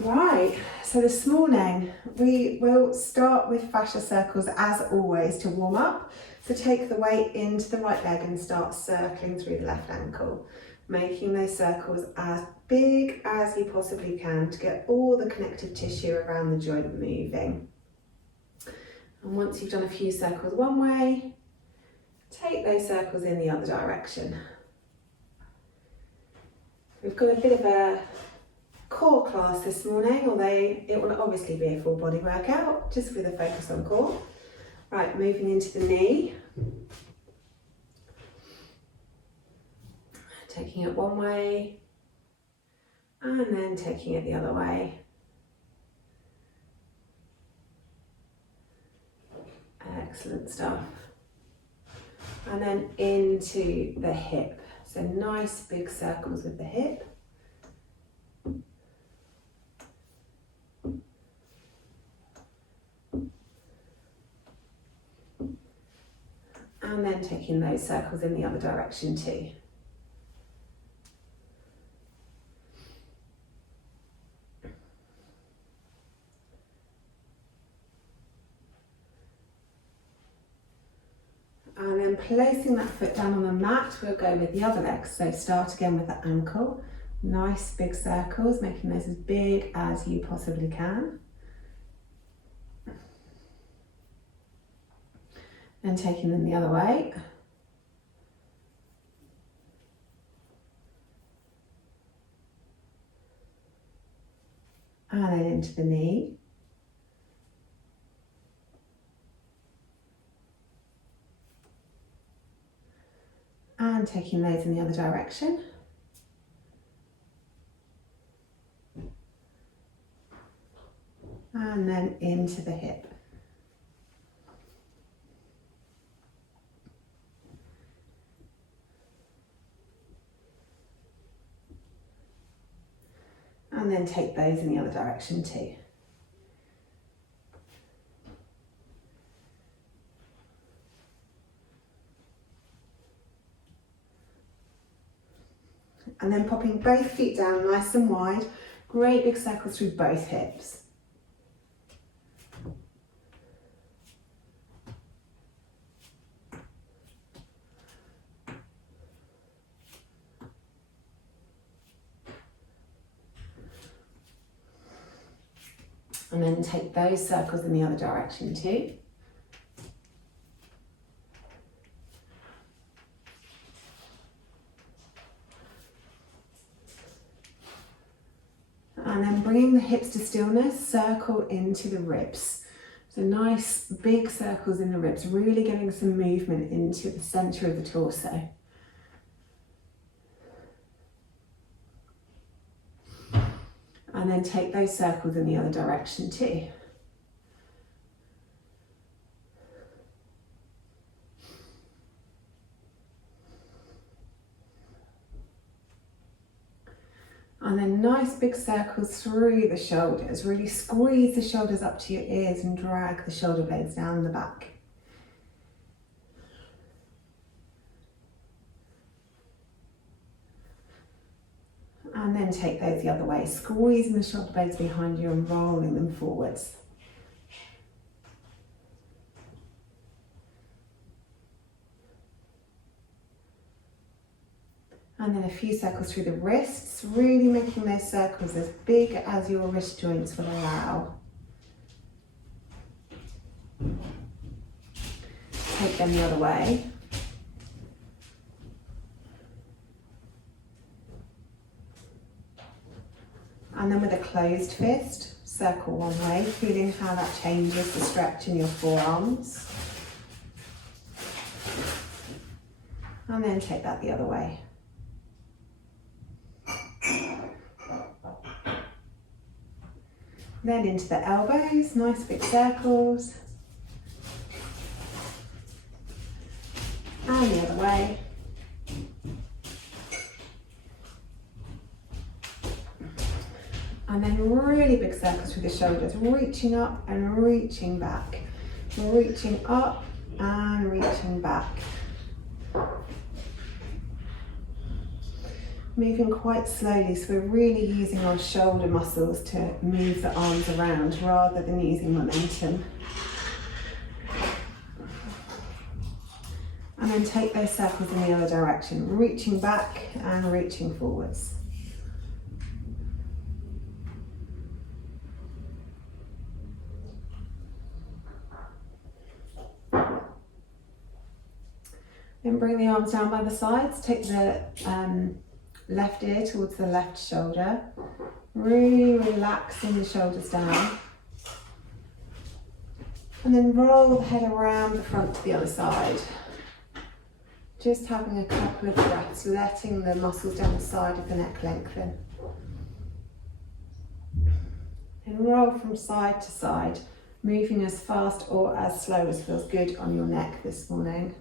Right, so this morning we will start with fascia circles as always to warm up. So take the weight into the right leg and start circling through the left ankle, making those circles as big as you possibly can to get all the connective tissue around the joint moving. And once you've done a few circles one way, take those circles in the other direction. We've got a bit of a core class this morning, although it will obviously be a full body workout, just with a focus on core. Right, moving into the knee. Taking it one way, and then taking it the other way. Excellent stuff. And then into the hip. So nice big circles with the hip. And then taking those circles in the other direction too. And then placing that foot down on the mat, we'll go with the other leg. So start again with the ankle. Nice big circles, making those as big as you possibly can. And taking them the other way. And then into the knee. And taking those in the other direction. And then into the hip. And then take those in the other direction too. And then popping both feet down nice and wide, great big circles through both hips. And then take those circles in the other direction too. And then bringing the hips to stillness, circle into the ribs. So nice big circles in the ribs, really getting some movement into the centre of the torso. And then take those circles in the other direction too. And then nice big circles through the shoulders. Really squeeze the shoulders up to your ears and drag the shoulder blades down the back. And then take those the other way, squeezing the shoulder blades behind you and rolling them forwards. And then a few circles through the wrists, really making those circles as big as your wrist joints will allow. Take them the other way. And then with a closed fist, circle one way, feeling how that changes the stretch in your forearms. And then take that the other way. Then into the elbows, nice big circles. And the other way. And then really big circles through the shoulders, reaching up and reaching back. Reaching up and reaching back. moving quite slowly, so we're really using our shoulder muscles to move the arms around rather than using momentum. And then take those circles in the other direction, reaching back and reaching forwards. Then bring the arms down by the sides, take the left ear towards the left shoulder, really relaxing the shoulders down. And then roll the head around the front to the other side. Just having a couple of breaths, letting the muscles down the side of the neck lengthen. And roll from side to side, moving as fast or as slow as feels good on your neck this morning.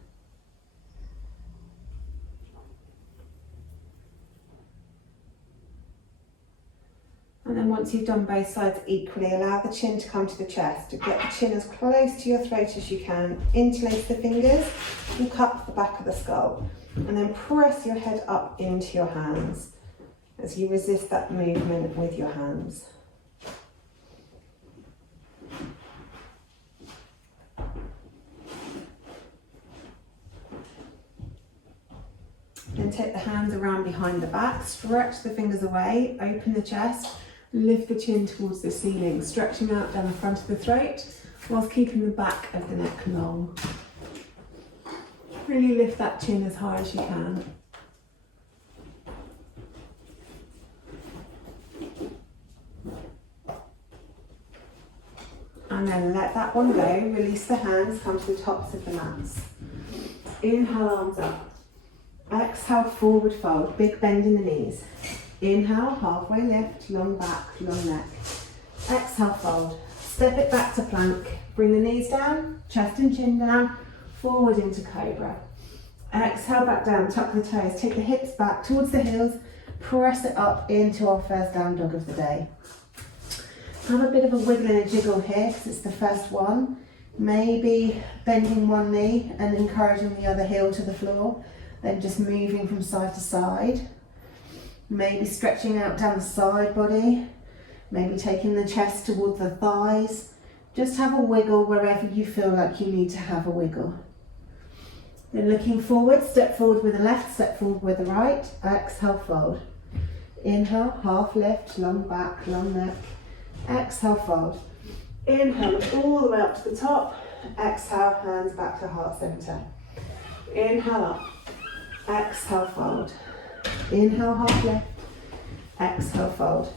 And then once you've done both sides equally, allow the chin to come to the chest. Get the chin as close to your throat as you can. Interlace the fingers and cup the back of the skull. And then press your head up into your hands as you resist that movement with your hands. Then take the hands around behind the back, stretch the fingers away, open the chest. Lift the chin towards the ceiling, stretching out down the front of the throat whilst keeping the back of the neck long. Really lift that chin as high as you can. And then let that one go. Release the hands, come to the tops of the mats. Inhale, arms up. Exhale, forward fold, big bend in the knees. Inhale, halfway lift, long back, long neck. Exhale, fold. Step it back to plank. Bring the knees down, chest and chin down, forward into cobra. Exhale, back down, tuck the toes. Take the hips back towards the heels. Press it up into our first down dog of the day. Have a bit of a wiggle and a jiggle here because it's the first one. Maybe bending one knee and encouraging the other heel to the floor. Then just moving from side to side. Maybe stretching out down the side body, maybe taking the chest towards the thighs. Just have a wiggle wherever you feel like you need to have a wiggle. Then looking forward, step forward with the left, step forward with the right. Exhale, fold. Inhale, half lift, long back, long neck. Exhale, fold. Inhale, all the way up to the top. Exhale, hands back to heart center. Inhale up. Exhale, fold. Inhale, half lift. Exhale, fold.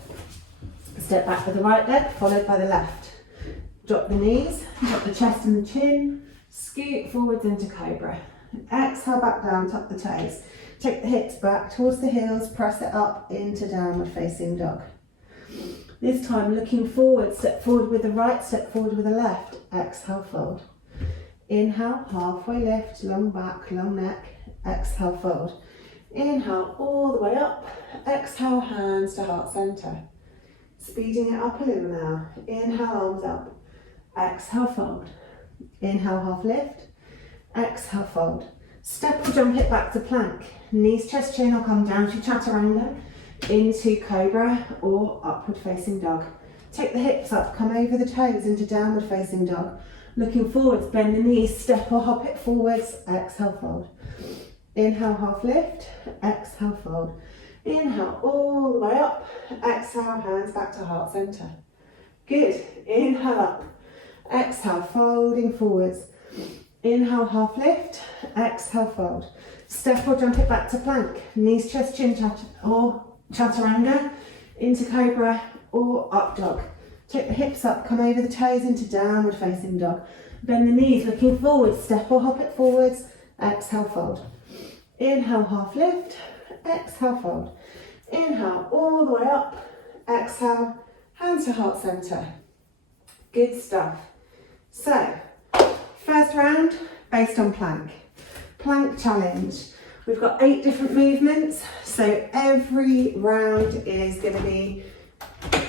Step back with the right leg, followed by the left. Drop the knees, drop the chest and the chin. Scoot forwards into cobra. Exhale, back down, tuck the toes. Take the hips back towards the heels, press it up into downward facing dog. This time looking forward, step forward with the right, step forward with the left. Exhale, fold. Inhale, halfway lift, long back, long neck. Exhale, fold. Inhale, all the way up. Exhale, hands to heart center. Speeding it up a little now. Inhale, arms up. Exhale, fold. Inhale, half lift. Exhale, fold. Step or jump it back to plank. Knees, chest, chin, or come down to chaturanga, into cobra or upward facing dog. Take the hips up, come over the toes into downward facing dog. Looking forwards, bend the knees, step or hop it forwards. Exhale, fold. Inhale, half lift. Exhale, fold. Inhale, all the way up. Exhale, hands back to heart center. Good. Inhale up. Exhale, folding forwards. Inhale, half lift. Exhale, fold. Step or jump it back to plank. Knees, chest, chin, or chaturanga, into cobra or up dog. Take the hips up, come over the toes into downward facing dog. Bend the knees, looking forward, step or hop it forwards. Exhale, fold. Inhale, half lift. Exhale, fold. Inhale, all the way up. Exhale, hands to heart center. Good stuff. So, first round, based on plank. Plank challenge. We've got 8 different movements, so every round is going to be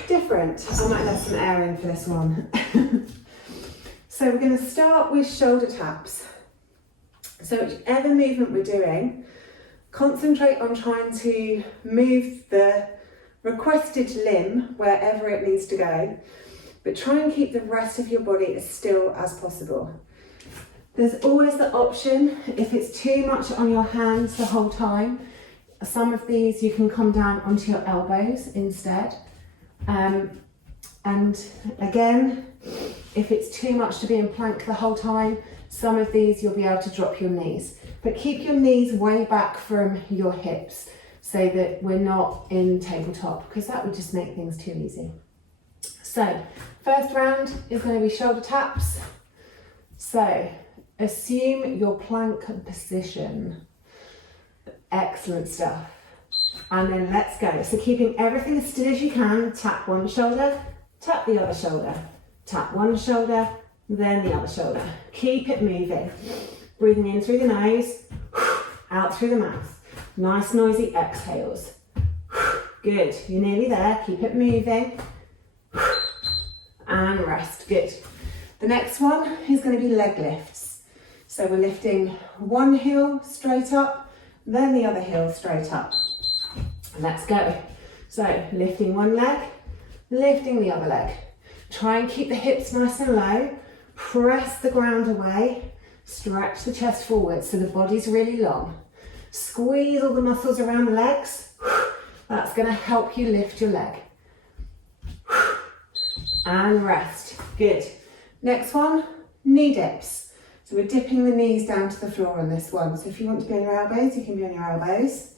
different. I might let some air in for this one. So we're going to start with shoulder taps. So whichever movement we're doing, Concentrate on trying to move the requested limb wherever it needs to go, but try and keep the rest of your body as still as possible. There's always the option, if it's too much on your hands the whole time, some of these you can come down onto your elbows instead. And again, if it's too much to be in plank the whole time, some of these you'll be able to drop your knees. But keep your knees way back from your hips so that we're not in tabletop, because that would just make things too easy. So, first round is going to be shoulder taps. So, assume your plank position. Excellent stuff. And then let's go. So keeping everything as still as you can, tap one shoulder, tap the other shoulder, tap one shoulder, then the other shoulder. Keep it moving. Breathing in through the nose, out through the mouth. Nice noisy exhales. Good, you're nearly there. Keep it moving. And rest, good. The next one is going to be leg lifts. So we're lifting one heel straight up, then the other heel straight up. Let's go. So lifting one leg, lifting the other leg. Try and keep the hips nice and low. Press the ground away. Stretch the chest forward so the body's really long. Squeeze all the muscles around the legs. That's going to help you lift your leg. And rest. Good. Next one, knee dips. So we're dipping the knees down to the floor on this one. So if you want to be on your elbows, you can be on your elbows.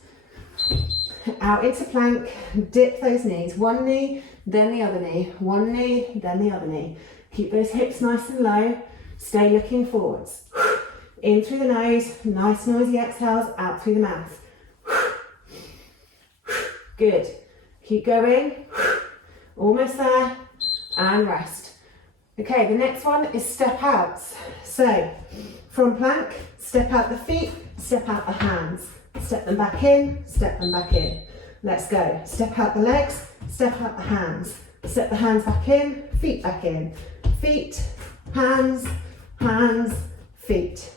Out into plank, dip those knees. One knee, then the other knee. One knee, then the other knee. Keep those hips nice and low. Stay looking forwards. In through the nose, nice noisy exhales, out through the mouth. Good. Keep going. Almost there. And rest. Okay, the next one is step outs. So, from plank, step out the feet, step out the hands. Step them back in, step them back in. Let's go. Step out the legs, step out the hands. Step the hands back in, feet back in. Feet, hands, hands, feet.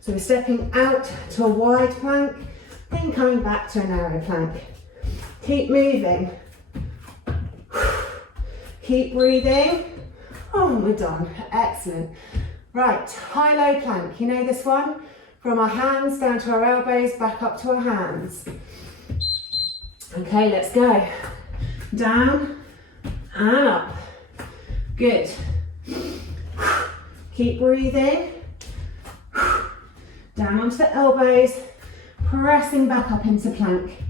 So we're stepping out to a wide plank, then coming back to a narrow plank. Keep moving. Keep breathing. Oh, we're done. Excellent. Right, high-low plank. You know this one? From our hands down to our elbows, back up to our hands. Okay, let's go. Down and up. Good. Keep breathing. Down onto the elbows, pressing back up into plank.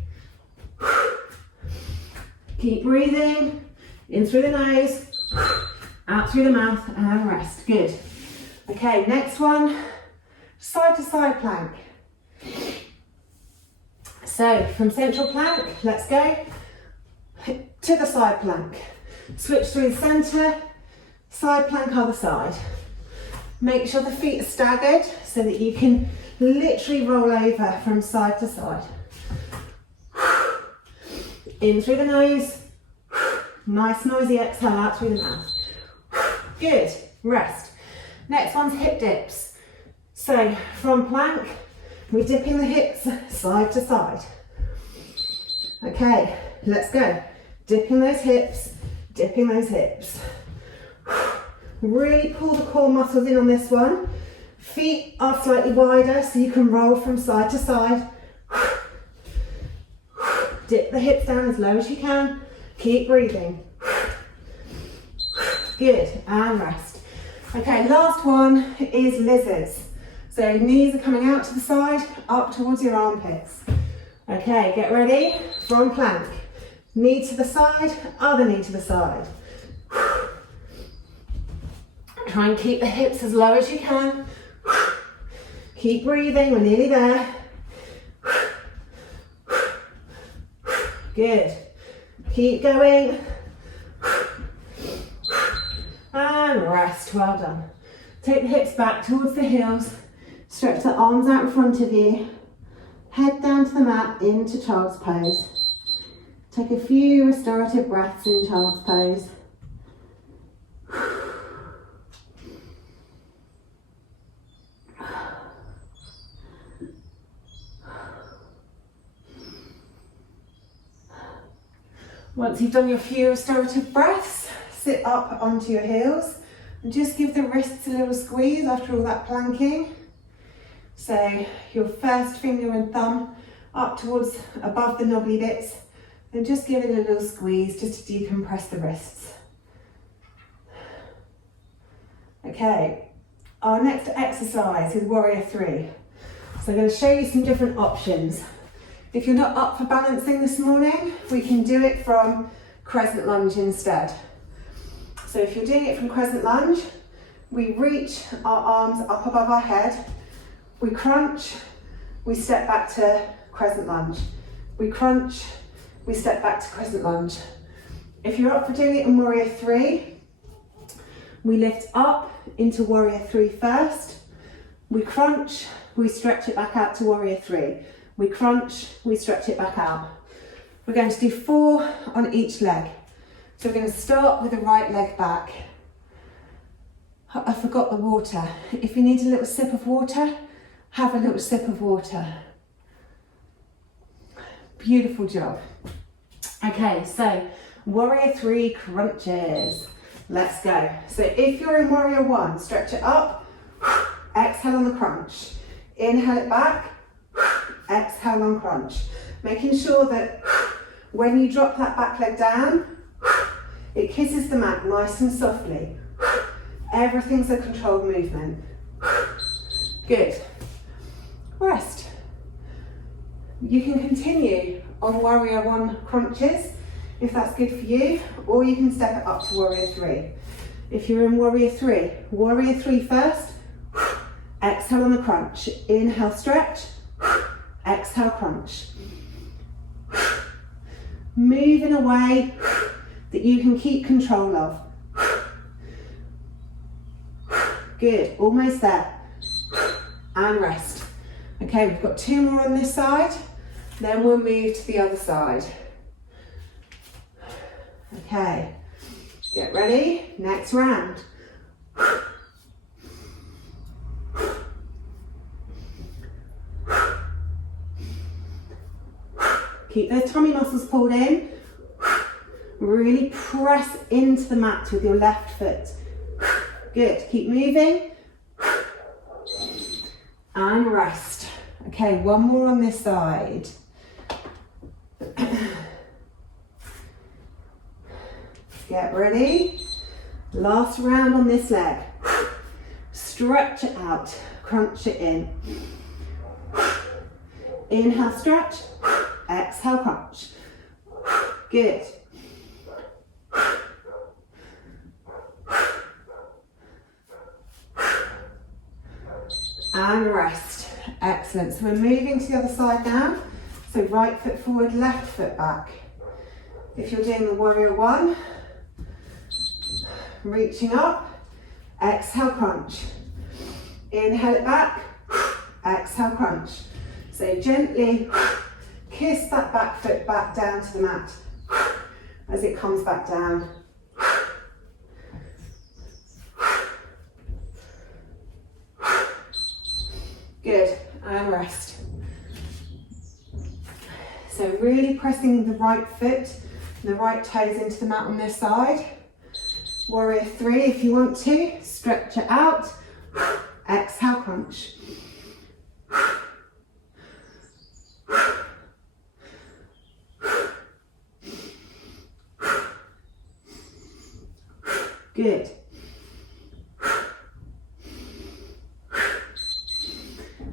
Keep breathing. In through the nose, out through the mouth, and rest. Good. Okay, next one. Side to side plank. So from central plank, let's go to the side plank. Switch through the center, side plank other side. Make sure the feet are staggered so that you can literally roll over from side to side. In through the nose, nice noisy exhale out through the mouth. Good, rest. Next one's hip dips. So from plank, we're dipping the hips side to side. Okay, let's go. Dipping those hips, dipping those hips. Really pull the core muscles in on this one. Feet are slightly wider so you can roll from side to side. Dip the hips down as low as you can. Keep breathing. Good, and rest. Okay, last one is lizards. So knees are coming out to the side, up towards your armpits. Okay, get ready. From plank. Knee to the side, other knee to the side. Try and keep the hips as low as you can. Keep breathing, we're nearly there. Good. Keep going. And rest, well done. Take the hips back towards the heels. Stretch the arms out in front of you. Head down to the mat into child's pose. Take a few restorative breaths in child's pose. Once you've done your few restorative breaths, sit up onto your heels and just give the wrists a little squeeze after all that planking. So your first finger and thumb up towards above the knobbly bits, and just give it a little squeeze just to decompress the wrists. Okay, our next exercise is Warrior 3. So I'm going to show you some different options. If you're not up for balancing this morning, we can do it from crescent lunge instead. So if you're doing it from crescent lunge, we reach our arms up above our head, we crunch, we step back to crescent lunge. We crunch, we step back to crescent lunge. If you're up for doing it in Warrior 3, we lift up into Warrior 3 first, we crunch, we stretch it back out to Warrior 3. We crunch, we stretch it back out. We're going to do 4 on each leg. So we're going to start with the right leg back. I forgot the water. If you need a little sip of water, have a little sip of water. Beautiful job. Okay, so Warrior 3 crunches. Let's go. So if you're in Warrior 1, stretch it up, exhale on the crunch. Inhale it back, exhale on crunch. Making sure that when you drop that back leg down, it kisses the mat nice and softly. Everything's a controlled movement. Good. Rest. You can continue on Warrior 1 crunches if that's good for you, or you can step it up to Warrior 3. If you're in Warrior 3 first, exhale on the crunch. Inhale, stretch, exhale, crunch. Move in a way that you can keep control of. Good, almost there. And rest. Okay, we've got 2 more on this side, then we'll move to the other side. Okay, get ready, next round. Keep those tummy muscles pulled in. Really press into the mat with your left foot. Good, keep moving. And rest. Okay, 1 more on this side. Get ready. Last round on this leg. Stretch it out, crunch it in. Inhale, stretch. Exhale, crunch. Good. And rest. Excellent. So we're moving to the other side now. So right foot forward, left foot back. If you're doing the Warrior 1, reaching up, exhale, crunch. Inhale it back, exhale, crunch. So gently kiss that back foot back down to the mat as it comes back down. Good, and rest. So really pressing the right foot and the right toes into the mat on this side. Warrior 3, if you want to, stretch it out. Exhale, crunch. Good.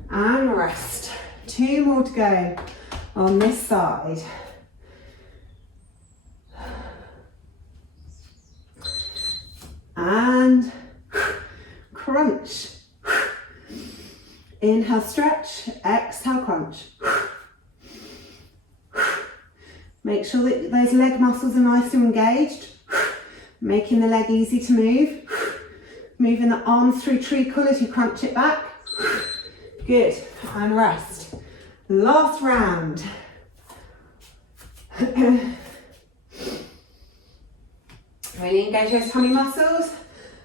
And rest. 2 more to go on this side. And crunch. Inhale, stretch. Exhale, crunch. Make sure that those leg muscles are nice and engaged, making the leg easy to move. Moving the arms through treacle as you crunch it back. Good, and rest. Last round. Really engage those tummy muscles.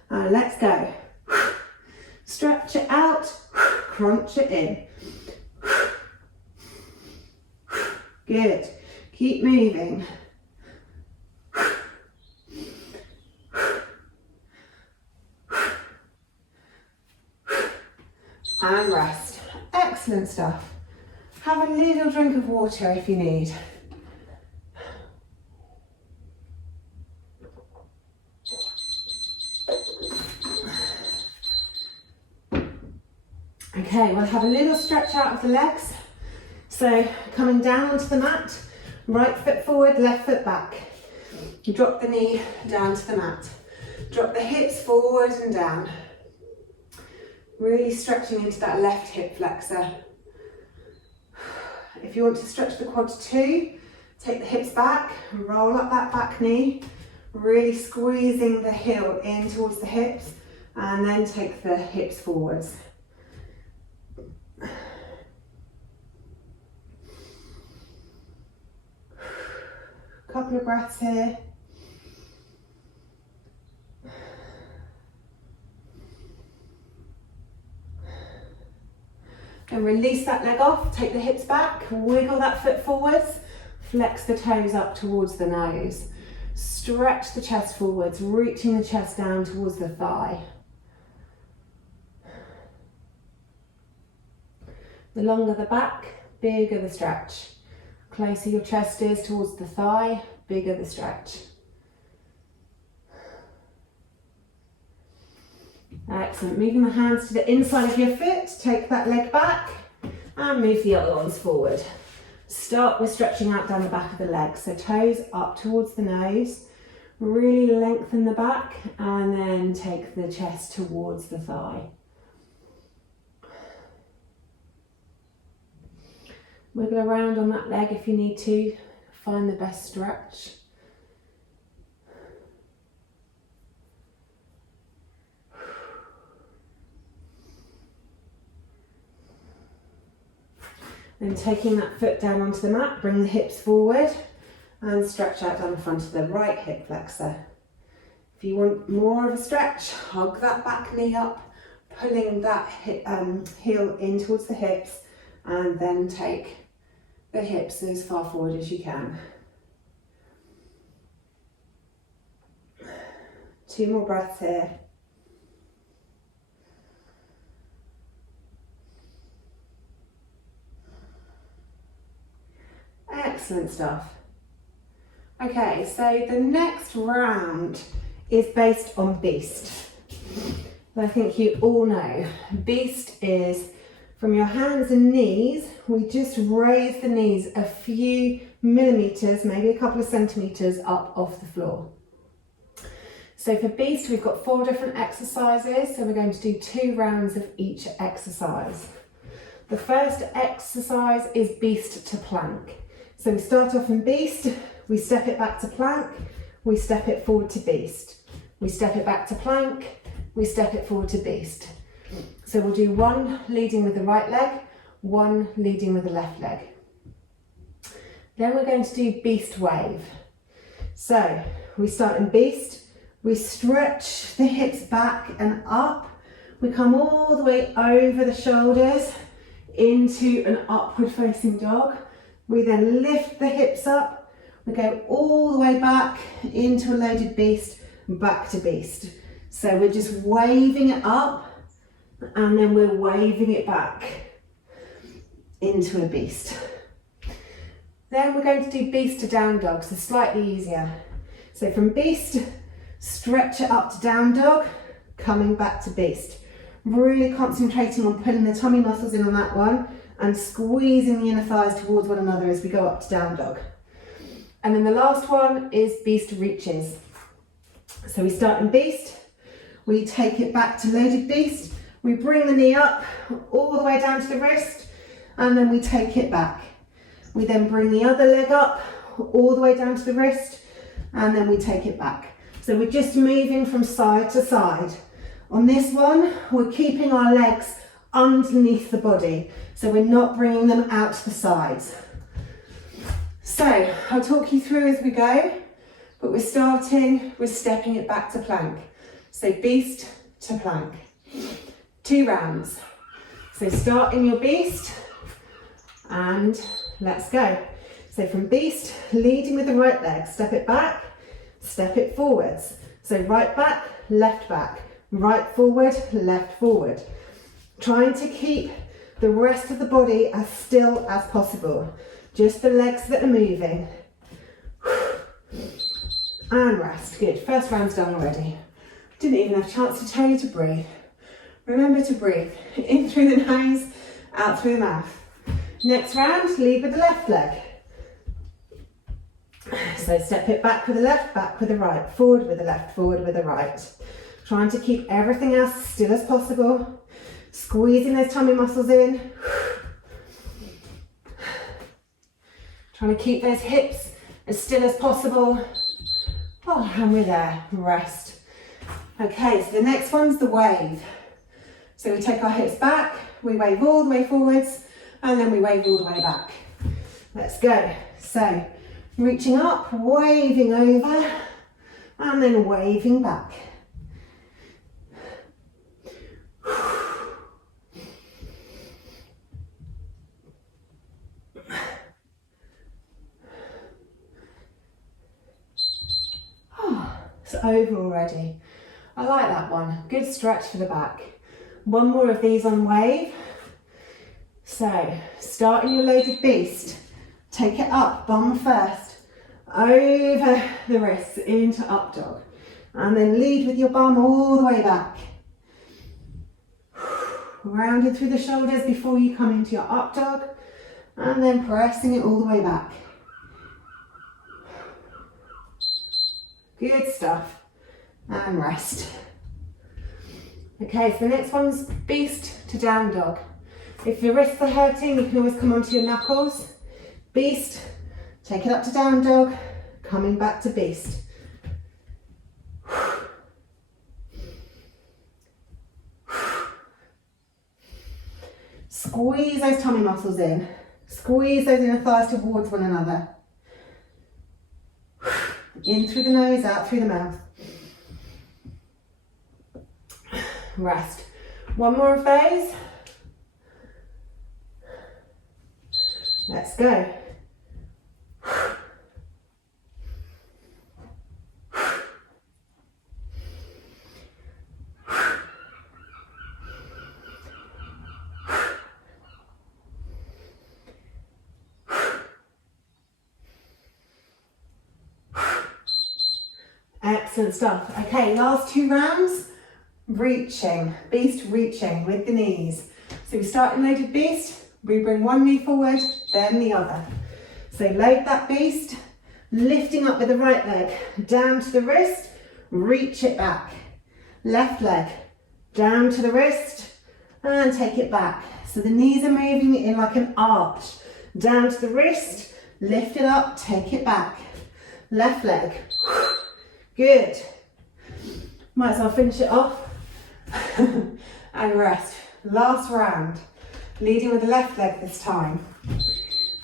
And let's go. Stretch it out, crunch it in. Good. Keep moving. and rest. Excellent stuff. Have a little drink of water if you need. Okay, we'll have a little stretch out of the legs. So coming down onto the mat, right foot forward, left foot back. You drop the knee down to the mat. Drop the hips forward and down. Really stretching into that left hip flexor. If you want to stretch the quads too, take the hips back, roll up that back knee, really squeezing the heel in towards the hips, and then take the hips forwards. Couple of breaths here. And release that leg off, take the hips back, wiggle that foot forwards, flex the toes up towards the nose. Stretch the chest forwards, reaching the chest down towards the thigh. The longer the back, bigger the stretch. Closer your chest is towards the thigh, bigger the stretch. Excellent. Moving the hands to the inside of your foot, take that leg back and move the other ones forward. Start with stretching out down the back of the leg, so toes up towards the nose, really lengthen the back and then take the chest towards the thigh. Wiggle around on that leg if you need to, find the best stretch. Then taking that foot down onto the mat, bring the hips forward and stretch out down the front of the right hip flexor. If you want more of a stretch, hug that back knee up, pulling that heel in towards the hips, and then take the hips as far forward as you can. 2 more breaths here. Excellent stuff. Okay, so the next round is based on Beast. I think you all know. Beast is from your hands and knees, we just raise the knees a few millimeters, maybe a couple of centimeters up off the floor. So for Beast, we've got 4 different exercises, so we're going to do 2 rounds of each exercise. The first exercise is Beast to plank. So we start off in Beast, we step it back to plank, we step it forward to Beast. We step it back to plank, we step it forward to Beast. So we'll do 1 leading with the right leg, 1 leading with the left leg. Then we're going to do Beast wave. So we start in Beast, we stretch the hips back and up, we come all the way over the shoulders into an upward facing dog. We then lift the hips up, we go all the way back into a loaded Beast, back to Beast. So we're just waving it up and then we're waving it back into a Beast. Then we're going to do Beast to down dog, so slightly easier. So from Beast, stretch it up to down dog, coming back to Beast. Really concentrating on pulling the tummy muscles in on that one and squeezing the inner thighs towards one another as we go up to down dog. And then the last one is Beast reaches. So we start in Beast, we take it back to loaded Beast, we bring the knee up all the way down to the wrist, and then we take it back. We then bring the other leg up all the way down to the wrist, and then we take it back. So we're just moving from side to side. On this one, we're keeping our legs underneath the body, so we're not bringing them out to the sides. So I'll talk you through as we go, but we're starting with stepping it back to plank. So Beast to plank. 2 rounds. So start in your Beast and let's go. So from Beast, leading with the right leg, step it back, step it forwards. So right back, right forward, left forward. Trying to keep the rest of the body as still as possible. Just the legs that are moving. And rest. Good. First round's done already. Didn't even have a chance to tell you to breathe. Remember to breathe. In through the nose, out through the mouth. Next round, lead with the left leg. So step it back with the left, back with the right, forward with the left, forward with the right. Trying to keep everything else as still as possible. Squeezing those tummy muscles in. Trying to keep those hips as still as possible. Oh, and we're there. Rest. Okay, so the next one's the wave. So we take our hips back, we wave all the way forwards, and then we wave all the way back. Let's go. So, reaching up, waving over, and then waving back. It's over already. I like that one. Good stretch for the back. One more of these on wave. So, starting your loaded beast. Take it up, bum first, over the wrists into up dog. And then lead with your bum all the way back. Rounded through the shoulders before you come into your up dog. And then pressing it all the way back. Good stuff. And rest. Okay, so the next one's beast to down dog. If your wrists are hurting, you can always come onto your knuckles. Beast, take it up to down dog, coming back to beast. Squeeze those tummy muscles in. Squeeze those inner thighs towards one another. In through the nose, out through the mouth. Rest. One more of those. Let's go. Excellent stuff. Okay, last two rounds. Reaching, beast reaching with the knees. So we start in loaded beast, we bring one knee forward, then the other. So load that beast, lifting up with the right leg, down to the wrist, reach it back. Left leg, down to the wrist, and take it back. So the knees are moving in like an arch. Down to the wrist, lift it up, take it back. Left leg, good. Might as well finish it off. And rest. Last round. Leading with the left leg this time.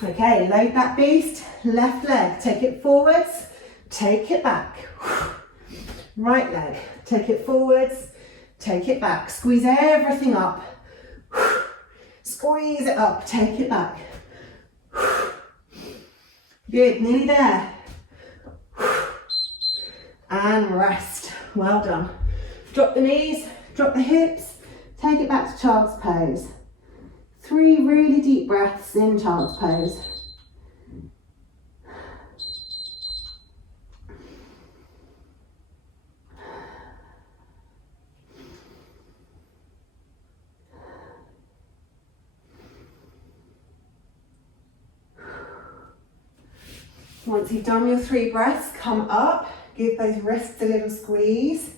Okay, load that beast. Left leg, take it forwards, take it back. Right leg, take it forwards, take it back. Squeeze everything up. Squeeze it up, take it back. Good, nearly there. And rest. Well done. Drop the knees, drop the hips, take it back to child's pose. 3 really deep breaths in child's pose. Once you've done your 3 breaths, come up, give those wrists a little squeeze.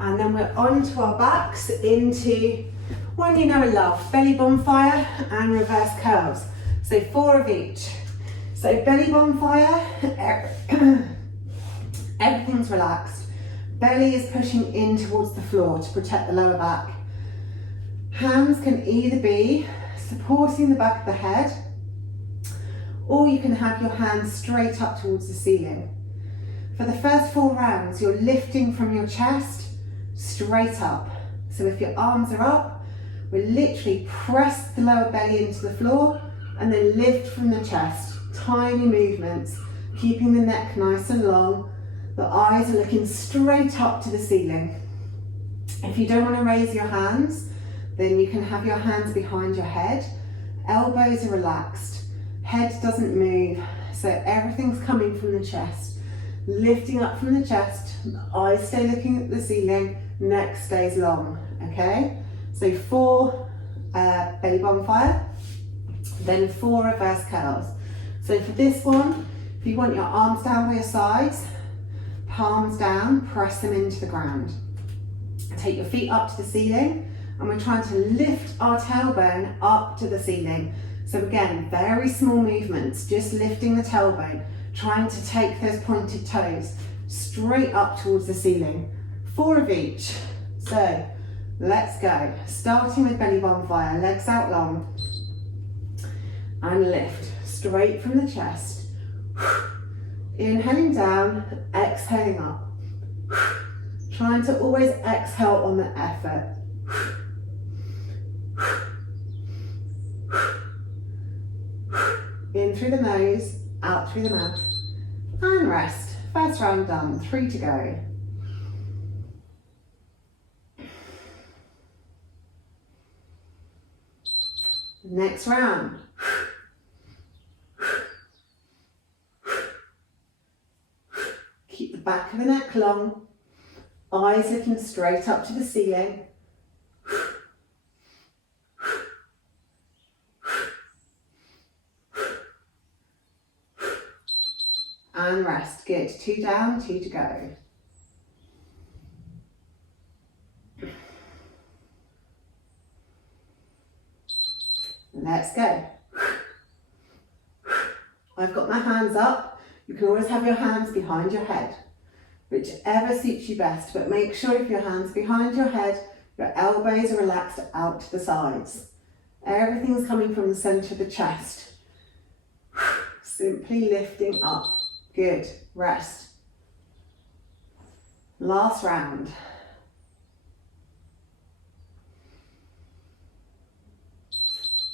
And then we're onto our backs into one you know and love, belly bonfire and reverse curls. So 4 of each. So belly bonfire, everything's relaxed. Belly is pushing in towards the floor to protect the lower back. Hands can either be supporting the back of the head, or you can have your hands straight up towards the ceiling. For the first 4 rounds, you're lifting from your chest straight up. So if your arms are up, we literally press the lower belly into the floor and then lift from the chest. Tiny movements keeping the neck nice and long. The eyes are looking straight up to the ceiling. If you don't want to raise your hands, then you can have your hands behind your head. Elbows are relaxed, head doesn't move, so everything's coming from the chest. Lifting up from the chest, eyes stay looking at the ceiling, neck stays long, okay? So 4 belly bonfire, then 4 reverse curls. So for this one, if you want your arms down by your sides, palms down, press them into the ground. Take your feet up to the ceiling, and we're trying to lift our tailbone up to the ceiling. So again, very small movements, just lifting the tailbone, trying to take those pointed toes straight up towards the ceiling. 4 of each. So let's go. Starting with belly bonfire, legs out long, and lift straight from the chest. Inhaling down, exhaling up. Trying to always exhale on the effort. In through the nose, out through the mouth, and rest. First round done, 3 to go. Next round. Keep the back of the neck long, eyes looking straight up to the ceiling. And rest. Good. 2 down, 2 to go. Let's go. I've got my hands up. You can always have your hands behind your head, whichever suits you best, but make sure if your hands behind your head, your elbows are relaxed out to the sides. Everything's coming from the center of the chest. Simply lifting up. Good. Rest. Last round.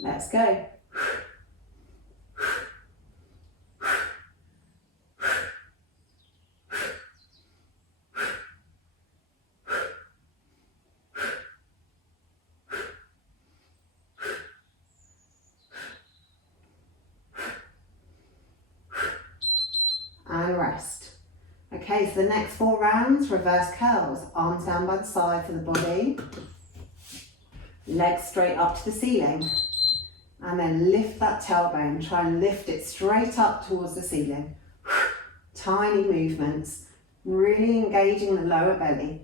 Let's go. And rest. Okay, so the next 4 rounds, reverse curls. Arms down by the sides of the body. Legs straight up to the ceiling. And then lift that tailbone. Try and lift it straight up towards the ceiling. Tiny movements. Really engaging the lower belly.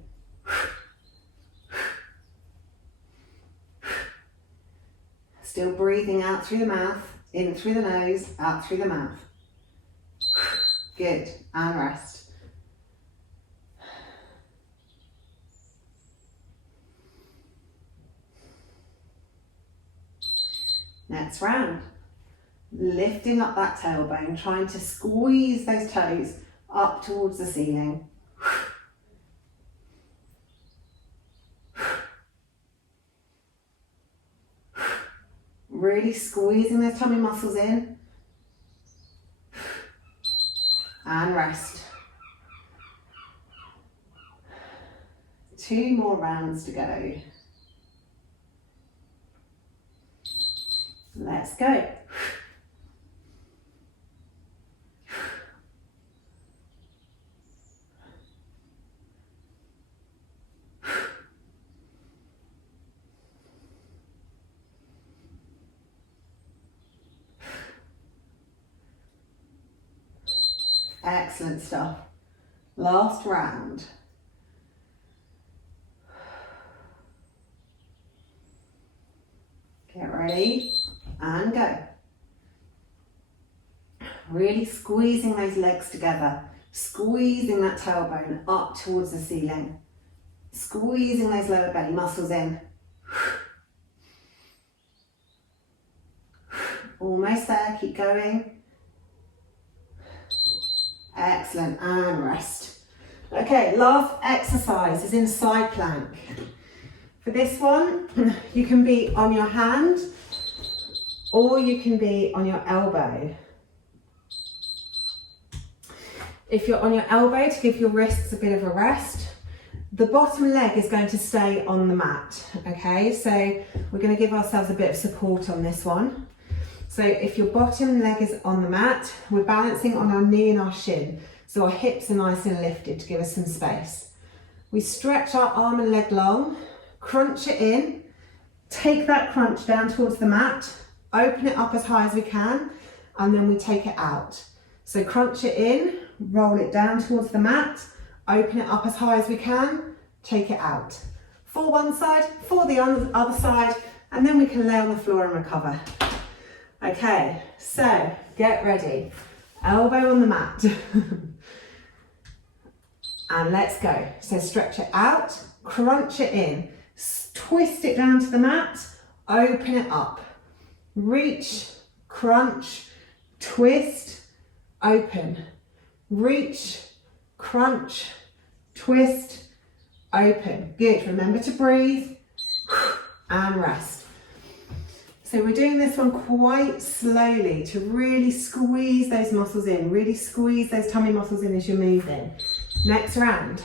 Still breathing out through the mouth. In through the nose, out through the mouth. Good, and rest. Next round. Lifting up that tailbone, trying to squeeze those toes up towards the ceiling. Really squeezing those tummy muscles in. And rest. 2 more rounds to go. Let's go. Excellent stuff. Last round. Get ready and go. Really squeezing those legs together, squeezing that tailbone up towards the ceiling, squeezing those lower belly muscles in. Almost there, keep going. Excellent, and rest. Okay, last exercise is in side plank. For this one, you can be on your hand or you can be on your elbow. if you're on your elbow, to give your wrists a bit of a rest. The bottom leg is going to stay on the mat, okay? So we're going to give ourselves a bit of support on this one. So if your bottom leg is on the mat, we're balancing on our knee and our shin. So our hips are nice and lifted to give us some space. We stretch our arm and leg long, crunch it in, take that crunch down towards the mat, open it up as high as we can, and then we take it out. So crunch it in, roll it down towards the mat, open it up as high as we can, take it out. For one side, for the other side, and then we can lay on the floor and recover. Okay, so get ready. Elbow on the mat. And let's go. So stretch it out, crunch it in, twist it down to the mat, open it up. Reach, crunch, twist, open. Reach, crunch, twist, open. Good, remember to breathe and rest. So we're doing this one quite slowly to really squeeze those muscles in, really squeeze those tummy muscles in as you're moving. Next round,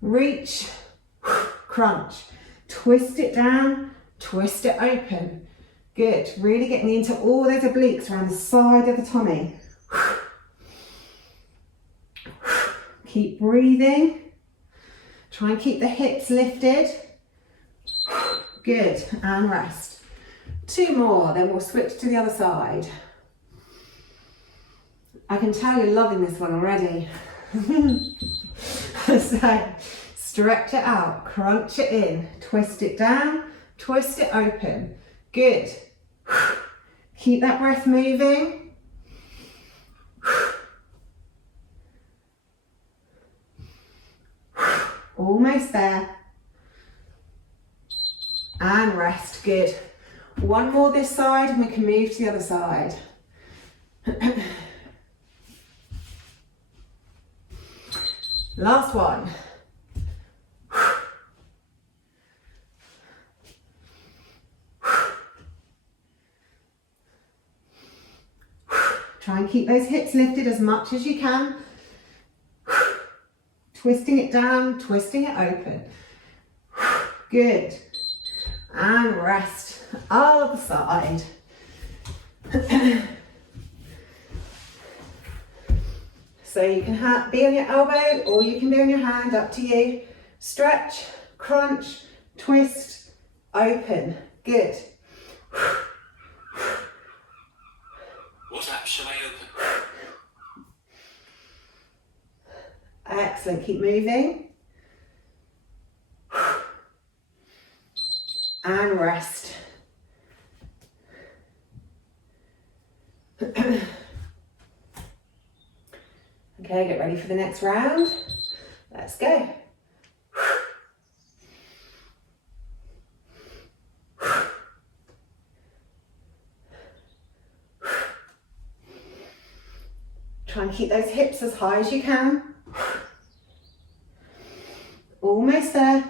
reach, crunch, twist it down, twist it open. Good, really getting into all those obliques around the side of the tummy. Keep breathing. Try and keep the hips lifted. Good, and rest. 2 more, then we'll switch to the other side. I can tell you're loving this one already. So, stretch it out, crunch it in, twist it down, twist it open. Good. Keep that breath moving. Almost there. And rest, good. One more this side and we can move to the other side. Last one. Try and keep those hips lifted as much as you can. Twisting it down, twisting it open. Good. And rest. Other side. So you can be on your elbow or you can be on your hand, up to you. Stretch, crunch, twist, open. Good. What app shall I open? Excellent, keep moving. And rest. Okay, get ready for the next round. Let's go. Try and keep those hips as high as you can. Almost there.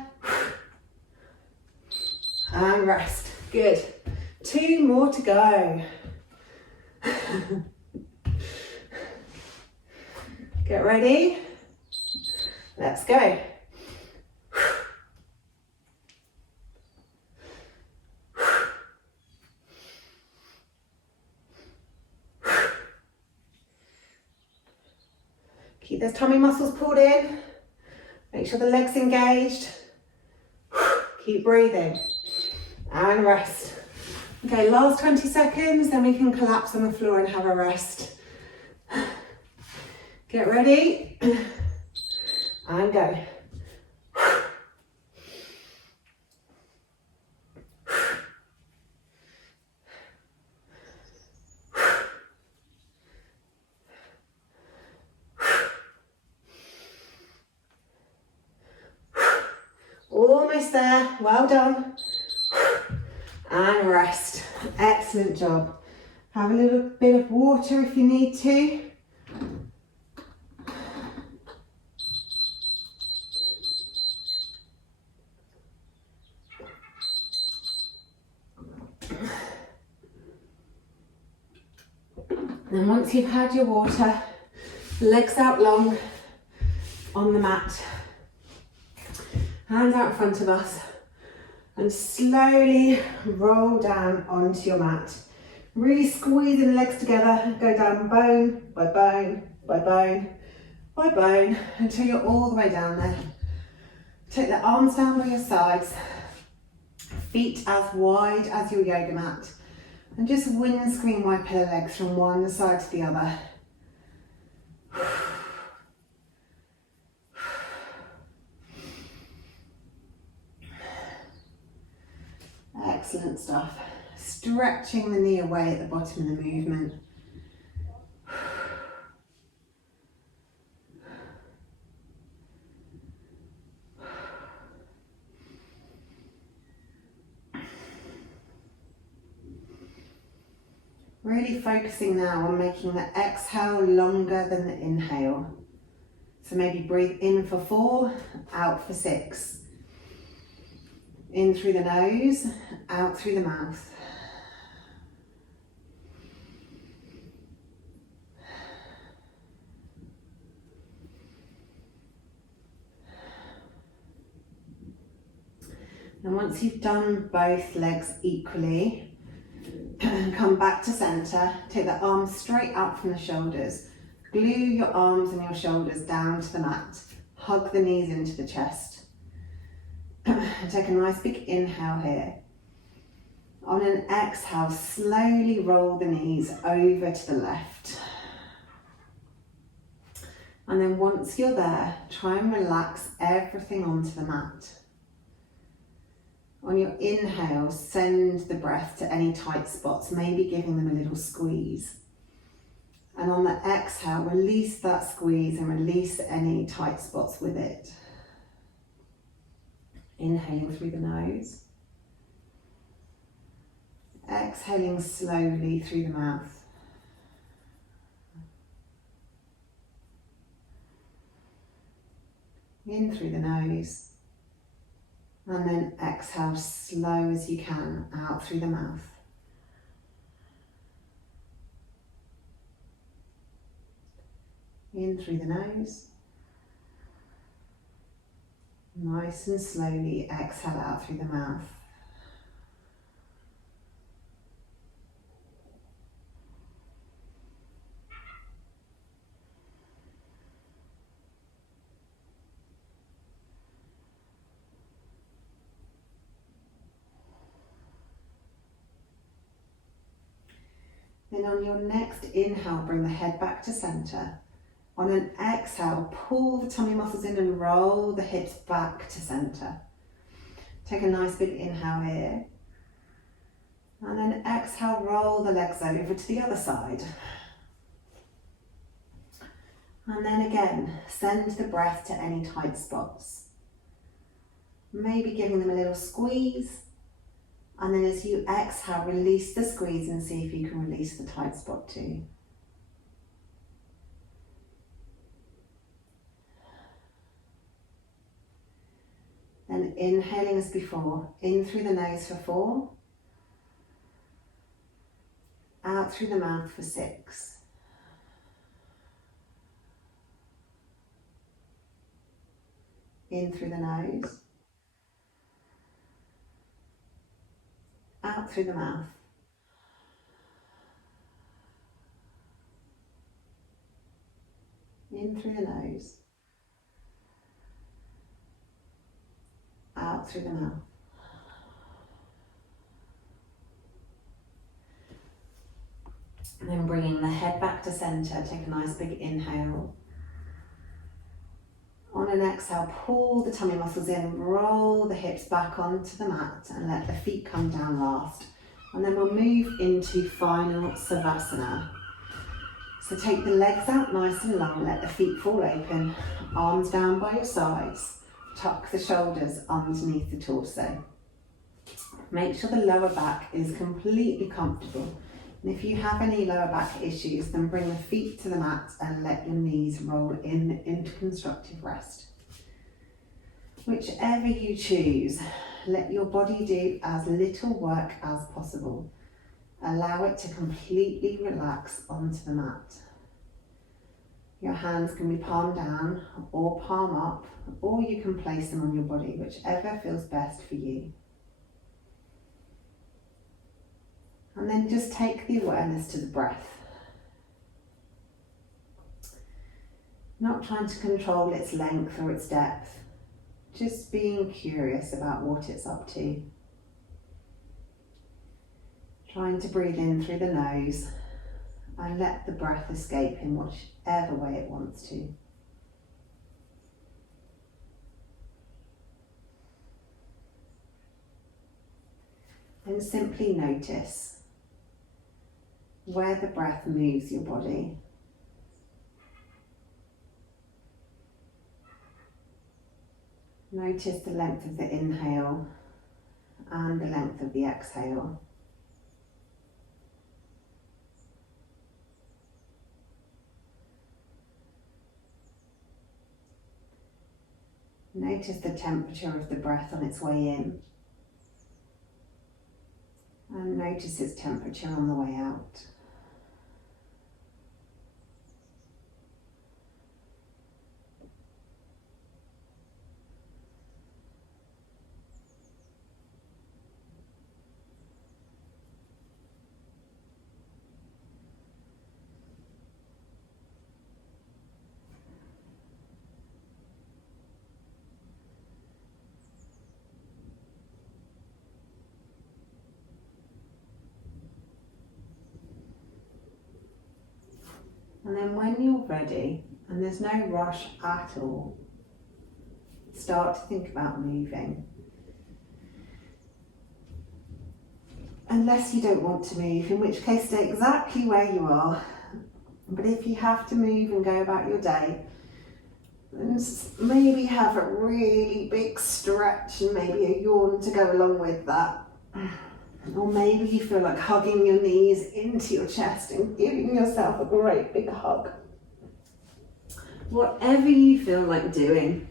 And rest. Good. 2 more to go. Get ready. Let's go. Keep those tummy muscles pulled in. Make sure the legs engaged. Keep breathing. And rest. Okay, last 20 seconds, then we can collapse on the floor and have a rest. Get ready. And go. Almost there, well done. And rest. Excellent job. Have a little bit of water if you need to. Then once you've had your water, Legs out long on the mat. Hands out in front of us. And slowly roll down onto your mat. Really squeezing the legs together. Go down bone by bone by bone by bone until you're all the way down there. Take the arms down by your sides. Feet as wide as your yoga mat. And just windscreen wide pillow legs from one side to the other. Excellent stuff. Stretching the knee away at the bottom of the movement. Really focusing now on making the exhale longer than the inhale. So maybe breathe in for 4, out for 6. In through the nose, out through the mouth. And once you've done both legs equally, come back to centre, take the arms straight out from the shoulders. Glue your arms and your shoulders down to the mat. Hug the knees into the chest. Take a nice big inhale here. On an exhale, slowly roll the knees over to the left. And then once you're there, try and relax everything onto the mat. On your inhale, send the breath to any tight spots, maybe giving them a little squeeze. And on the exhale, release that squeeze and release any tight spots with it. Inhaling through the nose. Exhaling slowly through the mouth. In through the nose. And then exhale slow as you can out through the mouth. In through the nose. Nice and slowly exhale out through the mouth. Then on your next inhale, bring the head back to centre. On an exhale, pull the tummy muscles in and roll the hips back to centre. Take a nice big inhale here. And then exhale, roll the legs over to the other side. And then again, send the breath to any tight spots. Maybe giving them a little squeeze. And then as you exhale, release the squeeze and see if you can release the tight spot too. Then inhaling as before, in through the nose for 4, out through the mouth for 6. In through the nose, out through the mouth. In through the nose, out through the mouth. And then bringing the head back to centre, take a nice big inhale. On an exhale, pull the tummy muscles in, roll the hips back onto the mat and let the feet come down last. And then we'll move into final Savasana. So take the legs out nice and long, let the feet fall open, arms down by your sides, tuck the shoulders underneath the torso. Make sure the lower back is completely comfortable. And if you have any lower back issues, then bring the feet to the mat and let your knees roll in into constructive rest. Whichever you choose, let your body do as little work as possible. Allow it to completely relax onto the mat. Your hands can be palm down or palm up, or you can place them on your body, whichever feels best for you. And then just take the awareness to the breath. Not trying to control its length or its depth, just being curious about what it's up to. Trying to breathe in through the nose and let the breath escape in whichever way it wants to. And simply notice where the breath moves your body. Notice the length of the inhale and the length of the exhale. Notice the temperature of the breath on its way in. And notice its temperature on the way out. And then when you're ready, and there's no rush at all, start to think about moving. Unless you don't want to move, in which case stay exactly where you are. But if you have to move and go about your day, then maybe have a really big stretch and maybe a yawn to go along with that. Or maybe you feel like hugging your knees into your chest and giving yourself a great big hug. Whatever you feel like doing,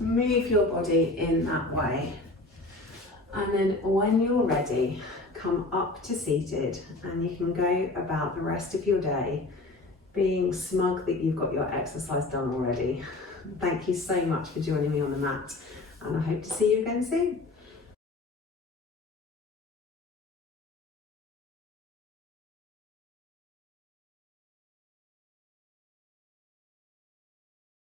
move your body in that way. And then when you're ready, come up to seated and you can go about the rest of your day being smug that you've got your exercise done already. Thank you so much for joining me on the mat, and I hope to see you again soon.